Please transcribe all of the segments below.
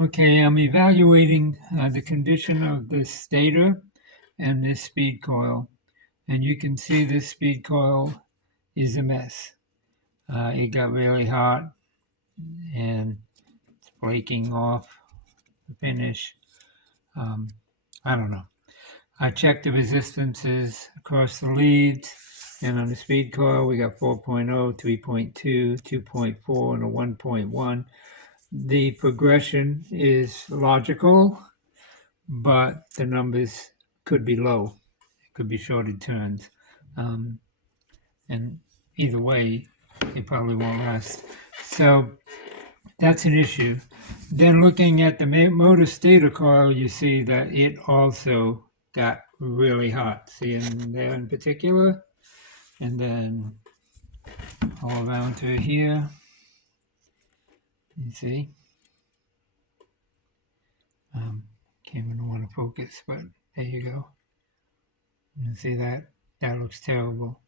Okay, I'm evaluating the condition of this stator and this speed coil. And you can see this speed coil is a mess. It got really hot and it's breaking off the finish. I don't know. I checked the resistances across the leads, and on the speed coil we got 4.0, 3.2, 2.4, and a 1.1. The progression is logical, but the numbers could be low. It could be shorted turns. And either way, it probably won't last. So that's an issue. Then looking at the motor stator coil, you see that it also got really hot. See in there in particular? And then all around to here. You see? Can't even want to focus, but there you go. You see that? That looks terrible.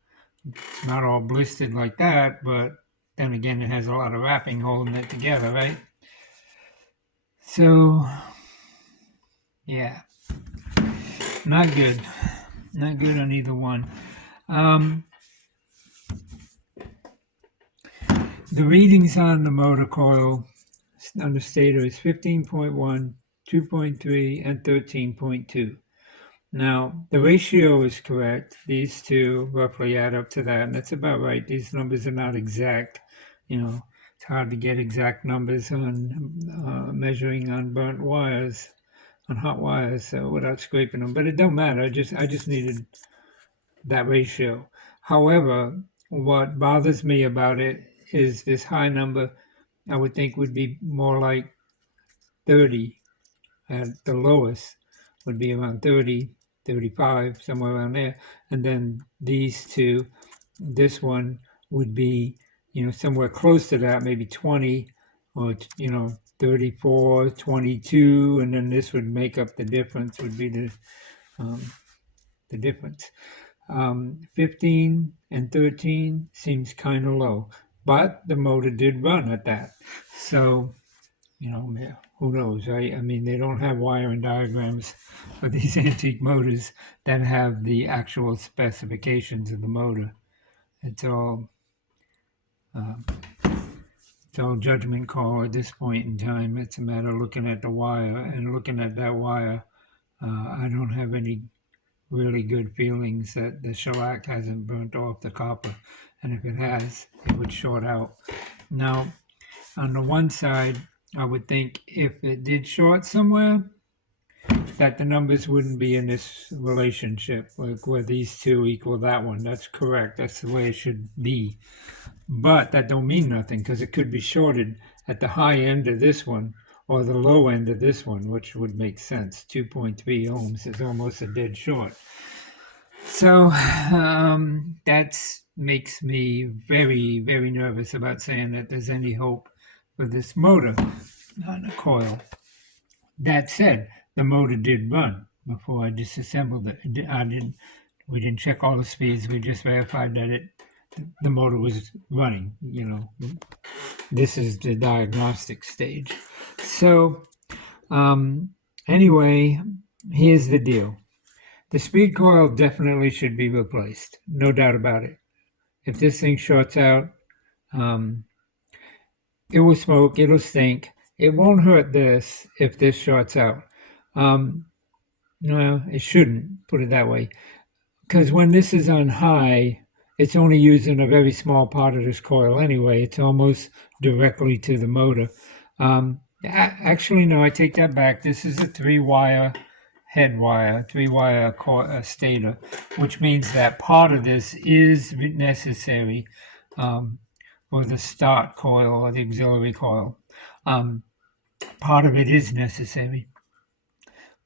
It's not all blistered like that, but then again, it has a lot of wrapping holding it together, right? So, yeah, not good. Not good on either one. The readings on the motor coil on the stator is 15.1, 2.3, and 13.2. Now, the ratio is correct. These two roughly add up to that, and that's about right. These numbers are not exact. You know, it's hard to get exact numbers on measuring on burnt wires, on hot wires, without scraping them. But it don't matter. I just needed that ratio. However, what bothers me about it is this high number. I would think would be more like 30 at the lowest, would be around 30, 35, somewhere around there. And then these two, this one would be, somewhere close to that, maybe 20 or, 34, 22. And then this would make up the difference, would be the difference. 15 and 13 seems kind of low, but the motor did run at that. So, who knows, right? I mean, they don't have wiring diagrams for these antique motors that have the actual specifications of the motor. It's all judgment call at this point in time. It's a matter of looking at the wire, and looking at that wire, I don't have any really good feelings that the shellac hasn't burnt off the copper, and if it has, it would short out. Now, on the one side, I would think if it did short somewhere, that the numbers wouldn't be in this relationship, like where these two equal that one. That's correct. That's the way it should be. But that don't mean nothing, because it could be shorted at the high end of this one or the low end of this one, which would make sense. 2.3 ohms is almost a dead short. So that makes me very, very nervous about saying that there's any hope for this motor on a coil. That said, the motor did run before I disassembled it. We didn't check all the speeds. We just verified that the motor was running. This is the diagnostic stage. So anyway, here's the deal. The speed coil definitely should be replaced. No doubt about it. If this thing shorts out, it will smoke, it'll stink. It won't hurt this if this shorts out. No, it shouldn't, put it that way. Because when this is on high, it's only using a very small part of this coil anyway. It's almost directly to the motor. Actually, no, I take that back. This is a 3-wire head wire, 3-wire stator, which means that part of this is necessary for the start coil or the auxiliary coil. Part of it is necessary.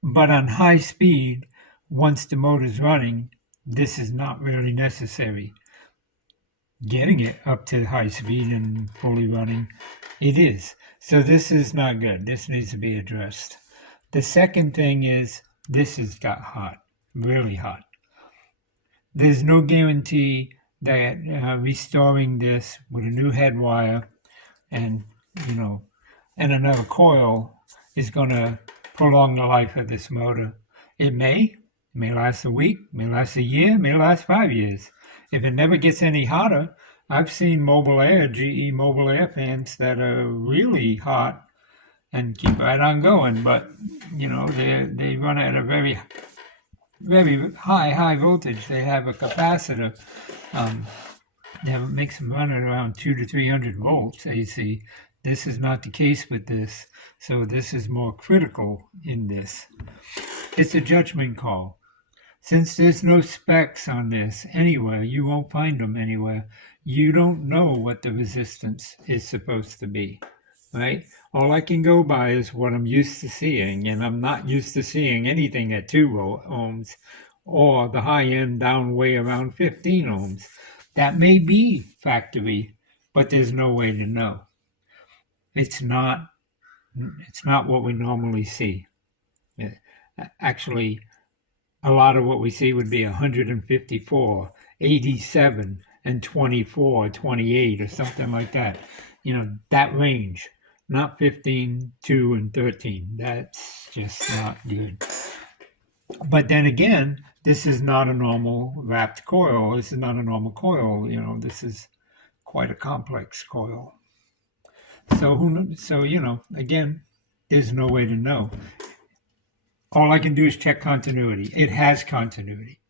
But on high speed, once the motor's running, this is not really necessary. Getting it up to high speed and fully running, it is. So this is not good. This needs to be addressed. The second thing is this has got hot, really hot. There's no guarantee that restoring this with a new head wire and, and another coil is going to prolong the life of this motor. It may last a week, may last a year, may last 5 years. If it never gets any hotter, I've seen mobile air, GE mobile air fans that are really hot and keep right on going, but they run at a very high voltage. They have a capacitor that makes them run at around 200 to 300 volts AC. This is not the case with this, so this is more critical in this. It's a judgment call. Since there's no specs on this anywhere, you won't find them anywhere. You don't know what the resistance is supposed to be, right? All I can go by is what I'm used to seeing, and I'm not used to seeing anything at 2 ohms or the high end down way around 15 ohms. That may be factory, but there's no way to know. It's not what we normally see. Actually, a lot of what we see would be 154, 87, and 24, 28, or something like that. That range, not 15, 2, and 13. That's just not good. But then again, this is not a normal wrapped coil. This is not a normal coil. This is quite a complex coil. So again, there's no way to know. All I can do is check continuity. It has continuity.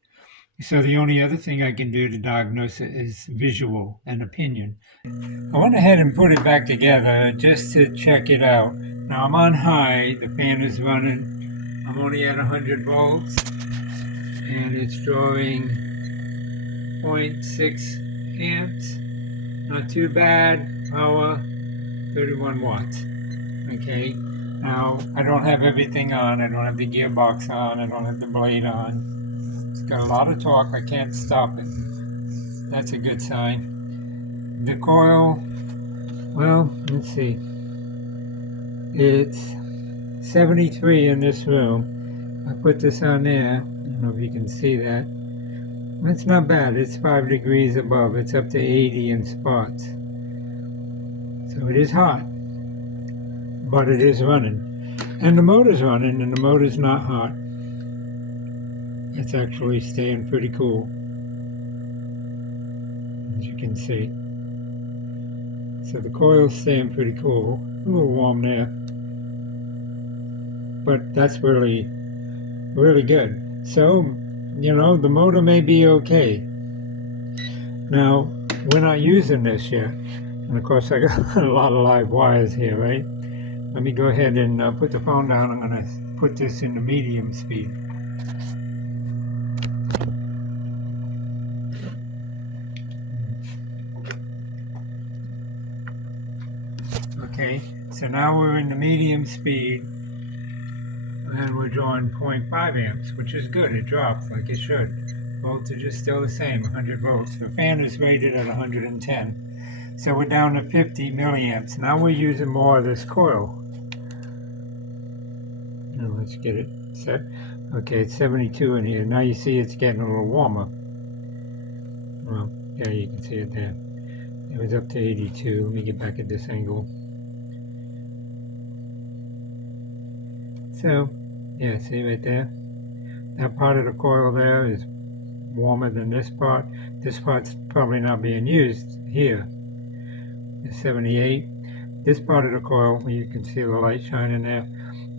So the only other thing I can do to diagnose it is visual and opinion. I went ahead and put it back together just to check it out. Now I'm on high, the fan is running. I'm only at 100 volts and it's drawing 0.6 amps. Not too bad. Power 31 watts. Okay. Now, I don't have everything on. I don't have the gearbox on. I don't have the blade on. It's got a lot of torque. I can't stop it. That's a good sign. The coil, well, let's see. It's 73 in this room. I put this on there. I don't know if you can see that. That's not bad. It's 5 degrees above. It's up to 80 in spots. So it is hot. But it is running. And the motor's running, and the motor's not hot. It's actually staying pretty cool, as you can see. So the coil's staying pretty cool. A little warm there. But that's really, really good. So, the motor may be okay. Now, we're not using this yet. And of course, I got a lot of live wires here, right? Let me go ahead and put the phone down. I'm going to put this in the medium speed. Okay, so now we're in the medium speed and we're drawing 0.5 amps, which is good. It drops like it should. Voltage is still the same, 100 volts. The fan is rated at 110. So we're down to 50 milliamps. Now we're using more of this coil. Now let's get it set. Okay, it's 72 in here. Now you see it's getting a little warmer. Well, yeah, you can see it there. It was up to 82. Let me get back at this angle. So, yeah, see right there? That part of the coil there is warmer than this part. This part's probably not being used here. It's 78. This part of the coil, you can see the light shining there,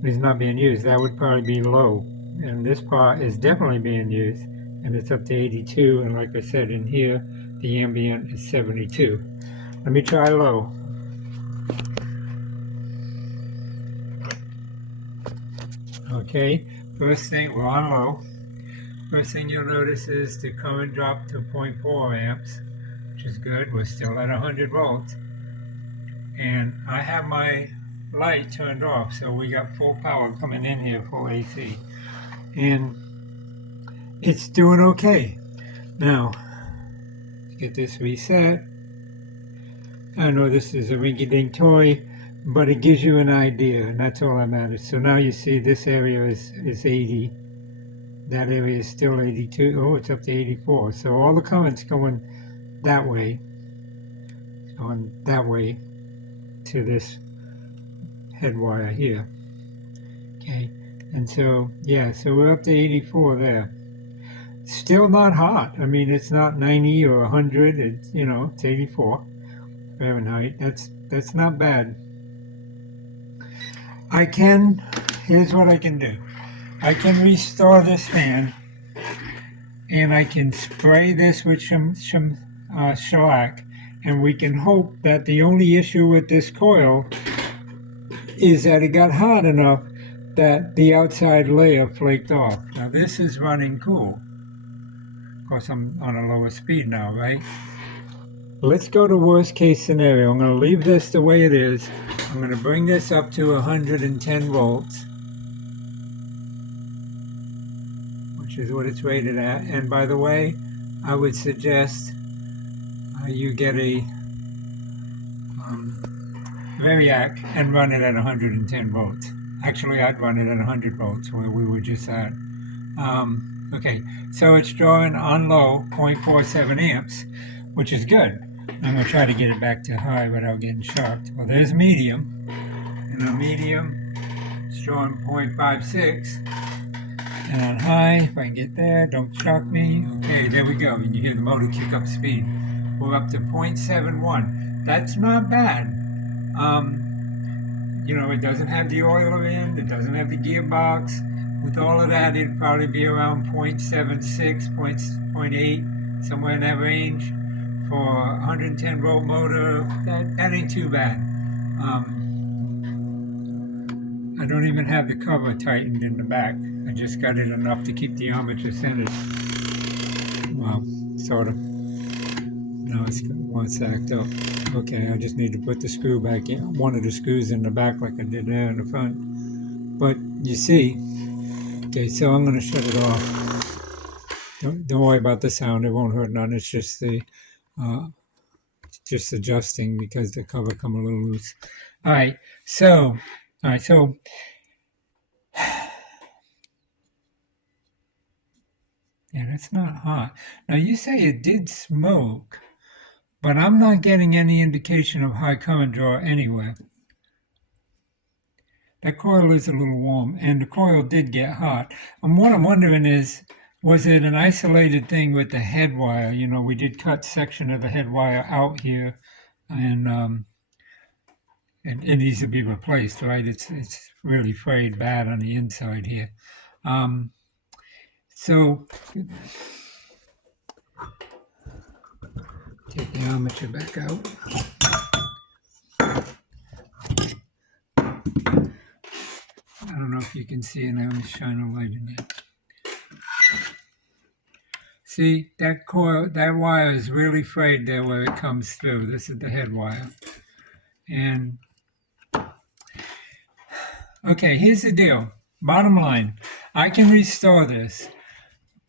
is not being used. That would probably be low. And this part is definitely being used, and it's up to 82. And like I said, in here, the ambient is 72. Let me try low. Okay, first thing, we're on low. First thing you'll notice is the current dropped to 0.4 amps, which is good. We're still at 100 volts. And I have my light turned off, so we got full power coming in here, full AC. And it's doing okay. Now, let's get this reset. I know this is a rinky-dink toy, but it gives you an idea, and that's all that matters. So now you see this area is 80. That area is still 82. Oh, it's up to 84. So all the current's going that way, to this head wire here. Okay, and so, yeah, so we're up to 84 there. Still not hot. I mean, it's not 90 or 100. It's, it's 84 Fahrenheit. That's not bad. Here's what I can do. I can restore this fan, and I can spray this with some shellac, and we can hope that the only issue with this coil is that it got hot enough that the outside layer flaked off. Now this is running cool. Of course, I'm on a lower speed now, right? Let's go to worst case scenario. I'm going to leave this the way it is. I'm going to bring this up to 110 volts, which is what it's rated at. And by the way, I would suggest you get a Variac and run it at 110 volts. Actually, I'd run it at 100 volts where we were just at. Okay, so it's drawing on low 0.47 amps, which is good. I'm going to try to get it back to high without getting shocked. Well, there's medium, and on medium, it's drawing 0.56. And on high, if I can get there, don't shock me. Okay, there we go. And you hear the motor kick up speed. We're up to 0.71. That's not bad. It doesn't have the oiler in, it doesn't have the gearbox. With all of that, it'd probably be around 0.76, 0.8, somewhere in that range. For a 110 volt motor, that ain't too bad. I don't even have the cover tightened in the back. I just got it enough to keep the armature centered. Well, sort of. No, it's sacked up. Okay, I just need to put the screw back in, one of the screws in the back like I did there in the front. But you see, okay, so I'm going to shut it off. Don't worry about the sound. It won't hurt none. It's just just adjusting because the cover come a little loose. All right, so yeah, that's not hot. Now you say it did smoke, but I'm not getting any indication of high current draw anywhere. That coil is a little warm, and the coil did get hot. And what I'm wondering is, was it an isolated thing with the head wire? We did cut section of the head wire out here, and it needs to be replaced, right? It's really frayed bad on the inside here. So take the armature back out. I don't know if you can see it. I'm going to shine a light in there. See, that coil, that wire is really frayed there where it comes through. This is the head wire. And, okay, here's the deal. Bottom line, I can restore this.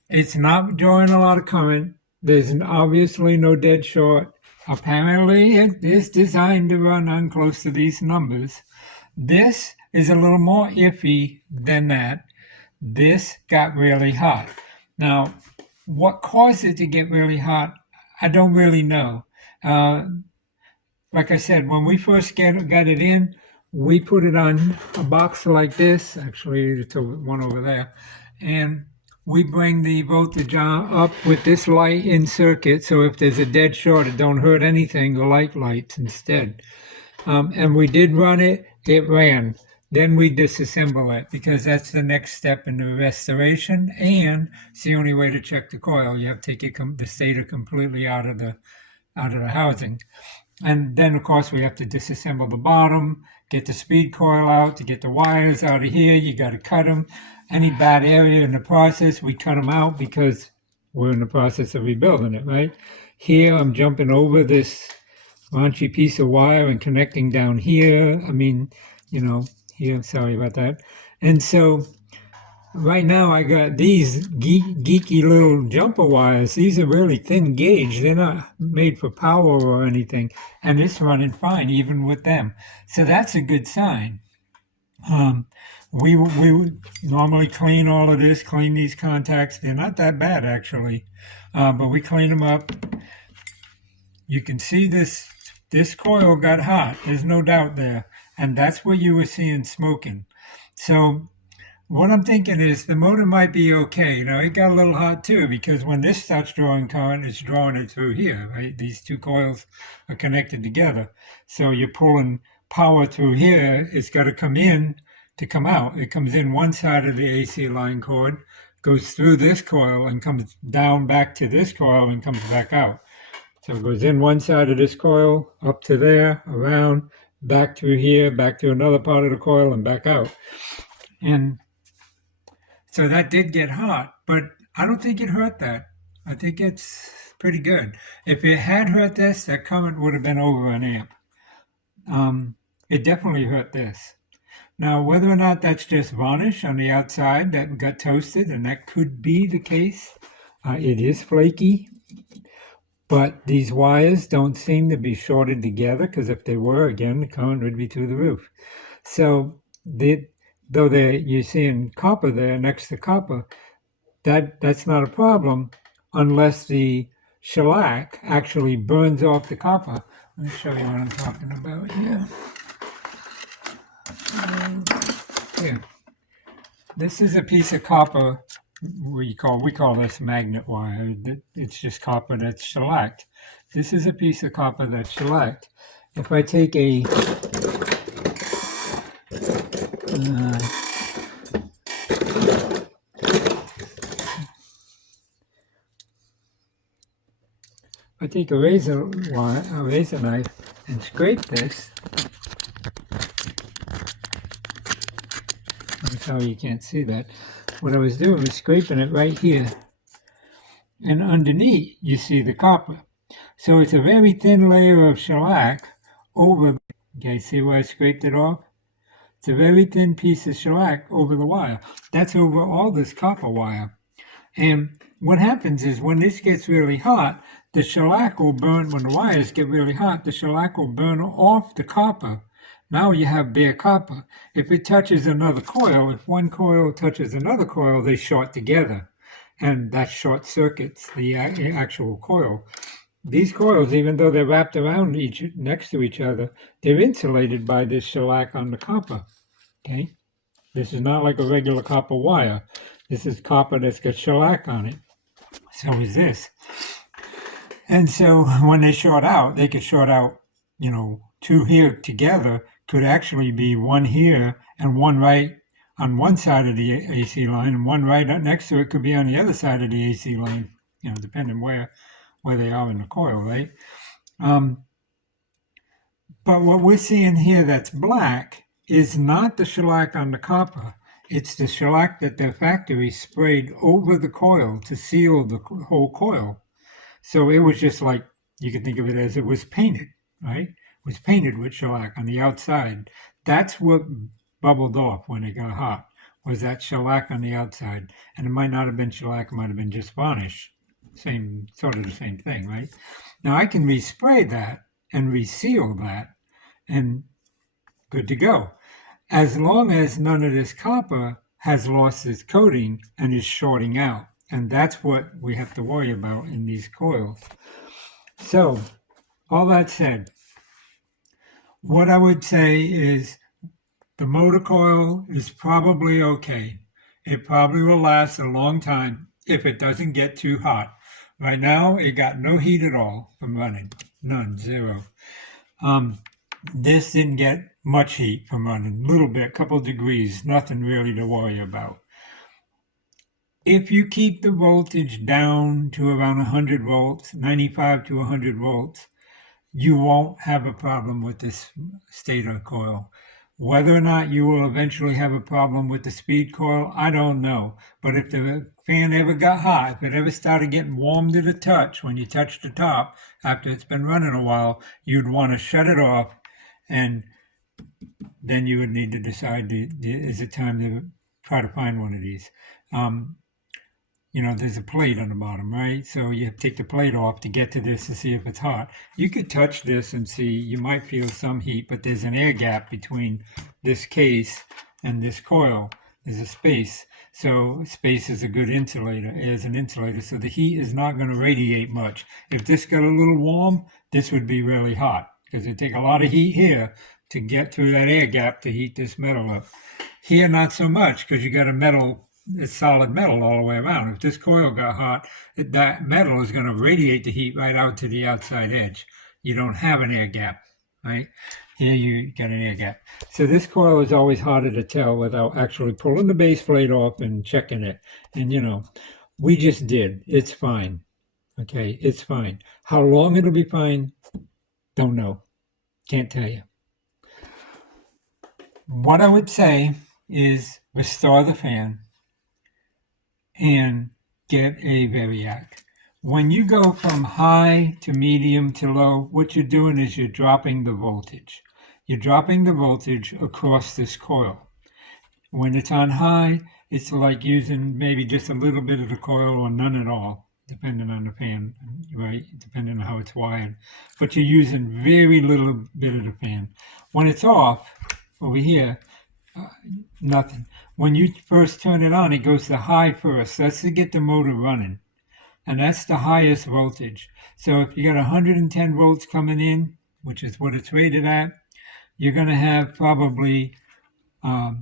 It's not drawing a lot of current. There's obviously no dead short. Apparently, it is designed to run on close to these numbers. This is a little more iffy than that. This got really hot. Now, what caused it to get really hot, I don't really know. Like I said, when we first got it in, we put it on a box like this. Actually, it's one over there. And we bring the voltage up with this light in circuit. So if there's a dead short, it don't hurt anything. The light lights instead. And we did run it. It ran. Then we disassemble it because that's the next step in the restoration, and it's the only way to check the coil. You have to take the stator completely out of the housing, and then of course we have to disassemble the bottom, get the speed coil out to get the wires out of here. You got to cut them. Any bad area in the process, we cut them out because we're in the process of rebuilding it. Right here, I'm jumping over this raunchy piece of wire and connecting down here. I mean, here, sorry about that. And so right now I got these geeky little jumper wires. These are really thin gauge. They're not made for power or anything. And it's running fine even with them. So that's a good sign. We would normally clean all of this, clean these contacts. They're not that bad actually. But we clean them up. You can see this coil got hot. There's no doubt there. And that's what you were seeing smoking. So What I'm thinking is the motor might be okay. Now it got a little hot too because when this starts drawing current, it's drawing it through here, right? These two coils are connected together. So you're pulling power through here. It's got to come in to come out. It comes in one side of the AC line cord, goes through this coil and comes down back to this coil and comes back out. So it goes in one side of this coil, up to there, around, back through here, back to another part of the coil and back out. And so that did get hot, but I don't think it hurt that. I think it's pretty good. If it had hurt this, that current would have been over an amp. It definitely hurt this. Now, whether or not that's just varnish on the outside that got toasted, and that could be the case, it is flaky, but these wires don't seem to be shorted together because if they were, again, the current would be through the roof. So, though you're seeing copper there next to copper, that's not a problem unless the shellac actually burns off the copper. Let me show you what I'm talking about here. Here. This is a piece of copper we call this magnet wire. It's just copper that's shellacked. This is a piece of copper that's shellacked. If I take a razor knife and scrape this. I'm sorry you can't see that. What I was doing was scraping it right here. And underneath, you see the copper. So it's a very thin layer of shellac over, okay, see where I scraped it off? It's a very thin piece of shellac over the wire. That's over all this copper wire. And what happens is when this gets really hot, the shellac will burn, when the wires get really hot, the shellac will burn off the copper. Now you have bare copper. If it touches another coil, if one coil touches another coil, they short together. And that short circuits the actual coil. These coils, even though they're wrapped around next to each other, they're insulated by this shellac on the copper. Okay? This is not like a regular copper wire. This is copper that's got shellac on it. So is this. And so when they short out, they could short out, two here together could actually be one here and one right on one side of the AC line, and one right next to it could be on the other side of the AC line, depending where they are in the coil, right? But what we're seeing here that's black is not the shellac on the copper. It's the shellac that the factory sprayed over the coil to seal the whole coil. So it was just like, you could think of it as it was painted, right? It was painted with shellac on the outside. That's what bubbled off when it got hot, was that shellac on the outside. And it might not have been shellac, it might have been just varnish. Sort of the same thing, right? Now I can respray that and reseal that and good to go. As long as none of this copper has lost its coating and is shorting out. And that's what we have to worry about in these coils. So, all that said, what I would say is the motor coil is probably okay. It probably will last a long time if it doesn't get too hot. Right now, it got no heat at all from running. None, zero. This didn't get much heat from running. A little bit, a couple degrees, nothing really to worry about. If you keep the voltage down to around 100 volts, 95 to 100 volts, you won't have a problem with this stator coil. Whether or not you will eventually have a problem with the speed coil, I don't know. But if the fan ever got hot, if it ever started getting warm to the touch, when you touch the top, after it's been running a while, you'd want to shut it off, and then you would need to decide, is it time to try to find one of these? There's a plate on the bottom, right? So you take the plate off to get to this to see if it's hot. You could touch this and see, you might feel some heat, but there's an air gap between this case and this coil. There's a space. So space is a good insulator, as an insulator. So the heat is not going to radiate much. If this got a little warm, this would be really hot because it'd take a lot of heat here to get through that air gap to heat this metal up. Here, not so much because you got a metal, it's solid metal all the way around. If this coil got hot, that metal is going to radiate the heat right out to the outside edge. You don't have an air gap, right? Here you got an air gap. So this coil is always harder to tell without actually pulling the base plate off and checking it. And we just did. It's fine. Okay, it's fine. How long it'll be fine, don't know. Can't tell you. What I would say is restore the fan and get a variac. When you go from high to medium to low, what you're doing is you're dropping the voltage. You're dropping the voltage across this coil. When it's on high, it's like using maybe just a little bit of the coil or none at all, depending on the fan, right? Depending on how it's wired. But you're using very little bit of the fan. When it's off, over here, nothing. When you first turn it on, it goes to high first. That's to get the motor running. And that's the highest voltage. So if you got 110 volts coming in, which is what it's rated at, you're going to have probably, a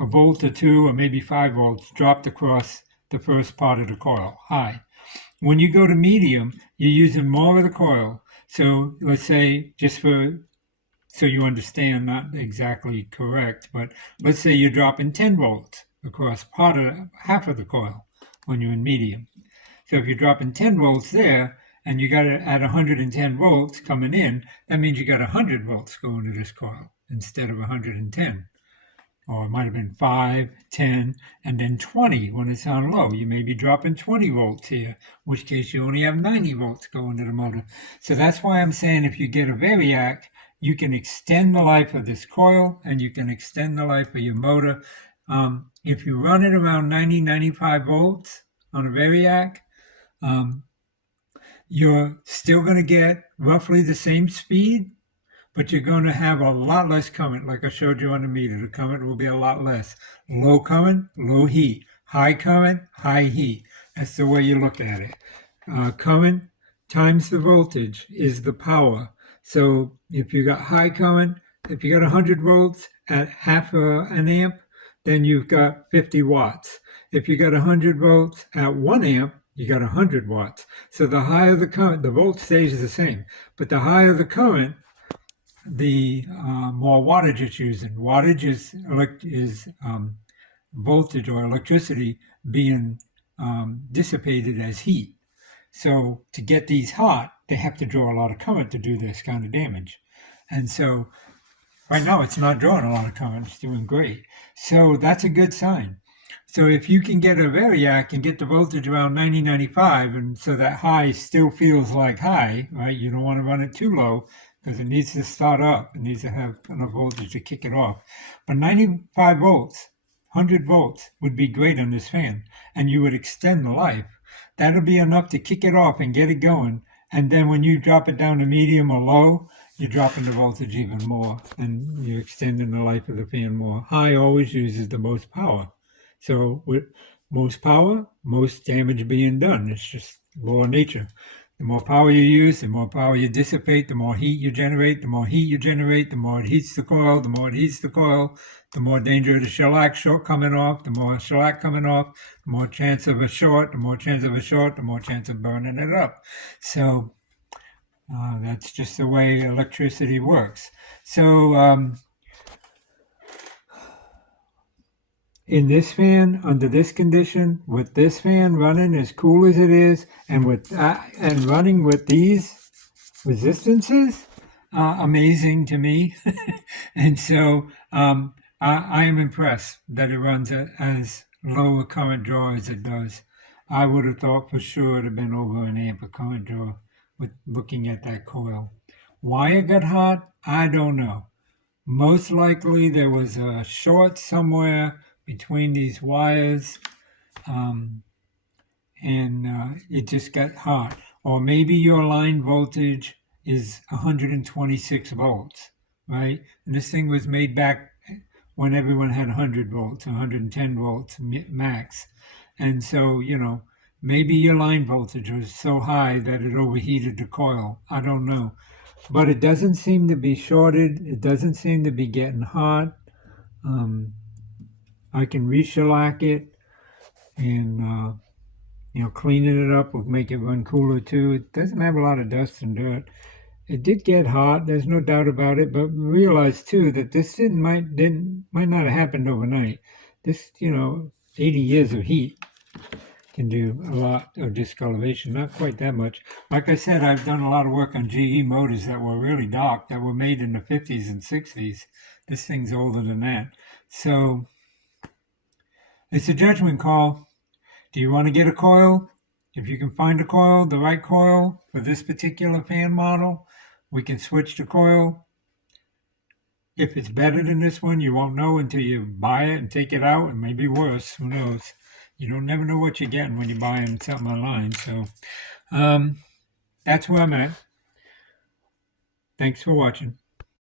volt or two or maybe 5 volts dropped across the first part of the coil, high. When you go to medium, you're using more of the coil. So let's say, just so you understand, not exactly correct, but let's say you're dropping 10 volts across half of the coil when you're in medium. So if you're dropping 10 volts there and you got it at 110 volts coming in, that means you got 100 volts going to this coil instead of 110. Or it might have been 5, 10, and then 20 when it's on low. You may be dropping 20 volts here, in which case you only have 90 volts going to the motor. So that's why I'm saying if you get a variac, you can extend the life of this coil and you can extend the life of your motor. If you run it around 90, 95 volts on a variac, you're still going to get roughly the same speed, but you're going to have a lot less current, like I showed you on the meter. The current will be a lot less. Low current, low heat. High current, high heat. That's the way you look at it. Current times the voltage is the power. So if you got high current, if you got 100 volts at half an amp, then you've got 50 watts. If you got 100 volts at 1 amp, you got 100 watts. So the higher the current, the volt stays the same, but the higher the current, the more wattage it's using. Wattage is voltage or electricity being dissipated as heat. So to get these hot, they have to draw a lot of current to do this kind of damage. And so right now it's not drawing a lot of current, it's doing great. So that's a good sign. So if you can get a variac and get the voltage around 90, 95, and so that high still feels like high, right? You don't want to run it too low because it needs to start up. It needs to have enough voltage to kick it off. But 95 volts, 100 volts would be great on this fan, and you would extend the life. That'll be enough to kick it off and get it going. And then when you drop it down to medium or low, you're dropping the voltage even more, and you're extending the life of the fan more. High always uses the most power. So with most power, most damage being done. It's just law of nature. The more power you use, the more power you dissipate, the more heat you generate. The more heat you generate, the more it heats the coil. The more it heats the coil, the more danger of the shellac short coming off. The more shellac coming off, the more chance of a short. The more chance of a short, the more chance of burning it up. So that's just the way electricity works. So in this fan, under this condition, with this fan running as cool as it is, and running with these resistances, amazing to me. And so I am impressed that it runs as low a current draw as it does. I would have thought for sure it'd have been over an amp of current draw with looking at that coil. Why it got hot, I don't know. Most likely there was a short somewhere between these wires, and it just got hot. Or maybe your line voltage is 126 volts, right? And this thing was made back when everyone had 100 volts, 110 volts max. And so, maybe your line voltage was so high that it overheated the coil. I don't know. But it doesn't seem to be shorted. It doesn't seem to be getting hot. I can re-shellac it and cleaning it up will make it run cooler too. It doesn't have a lot of dust and dirt. It did get hot, there's no doubt about it, but realize too that this might not have happened overnight. This, 80 years of heat can do a lot of discoloration, not quite that much. Like I said, I've done a lot of work on GE motors that were really dark, that were made in the 50s and 60s. This thing's older than that. So it's a judgment call. Do you want to get a coil? If you can find a coil, the right coil for this particular fan model, we can switch to coil. If it's better than this one, you won't know until you buy it and take it out, and maybe worse. Who knows? You don't never know what you're getting when you're buying something online. So that's where I'm at. Thanks for watching.